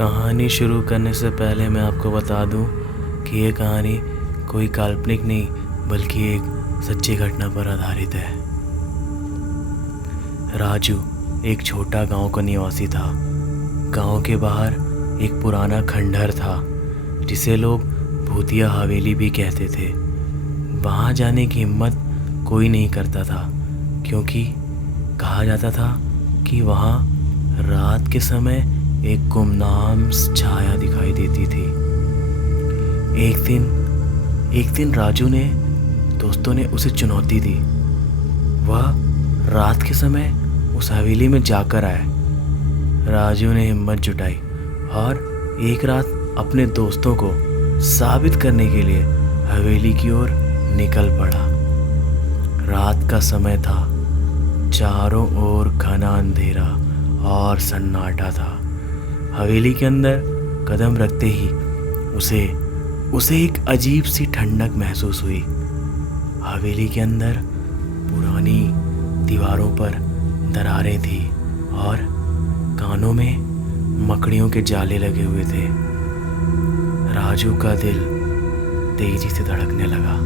कहानी शुरू करने से पहले मैं आपको बता दूं कि ये कहानी कोई काल्पनिक नहीं बल्कि एक सच्ची घटना पर आधारित है। राजू एक छोटा गांव का निवासी था। गांव के बाहर एक पुराना खंडहर था जिसे लोग भूतिया हवेली भी कहते थे। वहां जाने की हिम्मत कोई नहीं करता था क्योंकि कहा जाता था कि वहां रात के समय एक गुमनाम छाया दिखाई देती थी। एक दिन राजू ने दोस्तों ने उसे चुनौती दी। वह रात के समय उस हवेली में जाकर आए। राजू ने हिम्मत जुटाई और एक रात अपने दोस्तों को साबित करने के लिए हवेली की ओर निकल पड़ा। रात का समय था। चारों ओर घना अंधेरा और सन्नाटा था। हवेली के अंदर कदम रखते ही उसे एक अजीब सी ठंडक महसूस हुई। हवेली के अंदर पुरानी दीवारों पर दरारें थी और कानों में मकड़ियों के जाले लगे हुए थे। राजू का दिल तेजी से धड़कने लगा,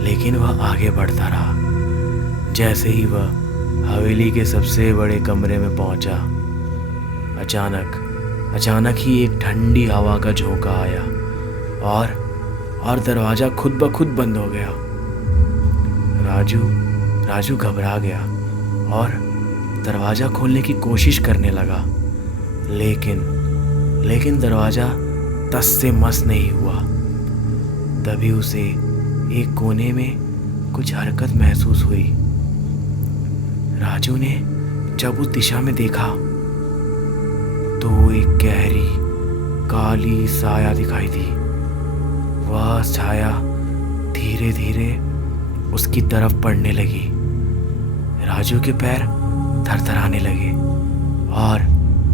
लेकिन वह आगे बढ़ता रहा। जैसे ही वह हवेली के सबसे बड़े कमरे में पहुंचा, अचानक ही एक ठंडी हवा का झोंका आया और दरवाज़ा खुद ब खुद बंद हो गया। राजू घबरा गया और दरवाज़ा खोलने की कोशिश करने लगा, लेकिन दरवाज़ा तस से मस नहीं हुआ। तभी उसे एक कोने में कुछ हरकत महसूस हुई। राजू ने जब उस दिशा में देखा तो एक गहरी काली साया दिखाई दी। वह छाया धीरे धीरे उसकी तरफ बढ़ने लगी। राजू के पैर थरथराने लगे और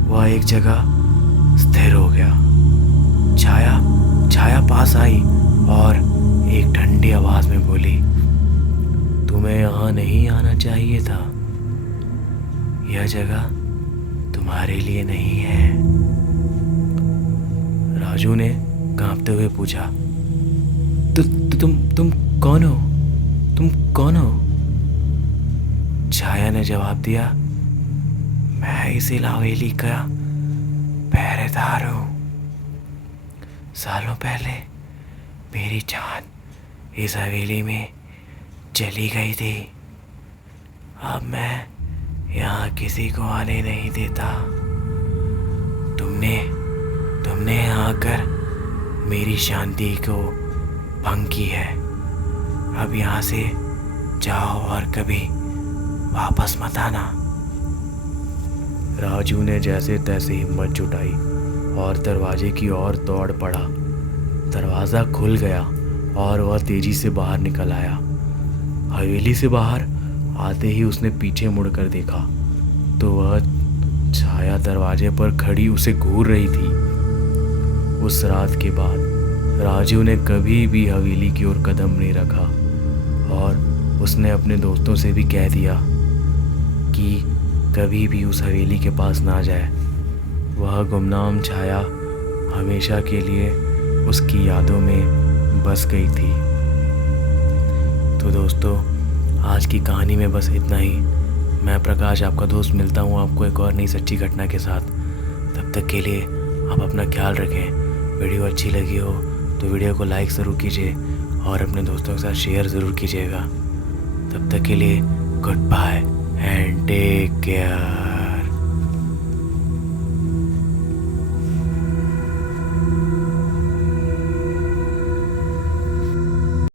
वह एक जगह स्थिर हो गया। छाया पास आई और एक ठंडी आवाज में बोली, तुम्हें यहाँ नहीं आना चाहिए था। यह जगह तुम्हारे लिए नहीं है। राजू ने कांपते हुए पूछा, तुम कौन हो? तुम कौन हो? छाया ने जवाब दिया, मैं इस हवेली का पहरेदार हूँ। सालों पहले मेरी जान इस हवेली में चली गई थी। अब मैं यहाँ किसी को आने नहीं देता। तुमने यहाँ आकर मेरी शांति को भंग की है। अब यहाँ से जाओ और कभी वापस मत आना। राजू ने जैसे तैसे हिम्मत जुटाई और दरवाजे की ओर दौड़ पड़ा। दरवाज़ा खुल गया और वह तेजी से बाहर निकल आया। हवेली से बाहर आते ही उसने पीछे मुड़कर देखा तो वह छाया दरवाजे पर खड़ी उसे घूर रही थी। उस रात के बाद राजू ने कभी भी हवेली की ओर कदम नहीं रखा और उसने अपने दोस्तों से भी कह दिया कि कभी भी उस हवेली के पास ना जाए। वह गुमनाम छाया हमेशा के लिए उसकी यादों में बस गई थी। तो दोस्तों, आज की कहानी में बस इतना ही। मैं प्रकाश, आपका दोस्त, मिलता हूँ आपको एक और नई सच्ची घटना के साथ। तब तक के लिए आप अपना ख्याल रखें। वीडियो अच्छी लगी हो तो वीडियो को लाइक ज़रूर कीजिए और अपने दोस्तों के साथ शेयर ज़रूर कीजिएगा। तब तक के लिए goodbye and take care.